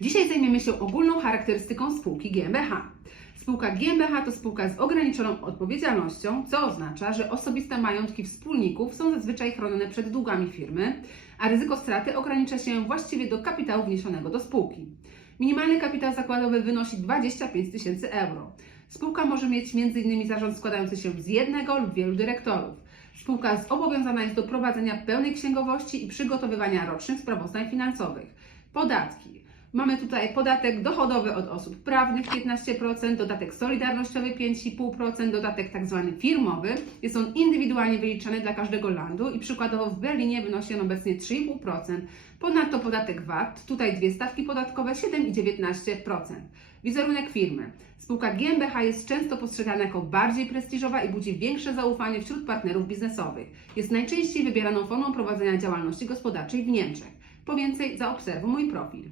Dzisiaj zajmiemy się ogólną charakterystyką spółki GmbH. Spółka GmbH to spółka z ograniczoną odpowiedzialnością, co oznacza, że osobiste majątki wspólników są zazwyczaj chronione przed długami firmy, a ryzyko straty ogranicza się właściwie do kapitału wniesionego do spółki. Minimalny kapitał zakładowy wynosi 25 tysięcy euro. Spółka może mieć m.in. zarząd składający się z jednego lub wielu dyrektorów. Spółka zobowiązana jest do prowadzenia pełnej księgowości i przygotowywania rocznych sprawozdań finansowych. Podatki. Mamy tutaj podatek dochodowy od osób prawnych 15%, dodatek solidarnościowy 5,5%, dodatek tzw. firmowy. Jest on indywidualnie wyliczany dla każdego landu i przykładowo w Berlinie wynosi on obecnie 3,5%. Ponadto podatek VAT, tutaj dwie stawki podatkowe 7 i 19%. Wizerunek firmy. Spółka GmbH jest często postrzegana jako bardziej prestiżowa i budzi większe zaufanie wśród partnerów biznesowych. Jest najczęściej wybieraną formą prowadzenia działalności gospodarczej w Niemczech. Po więcej zaobserwuj mój profil.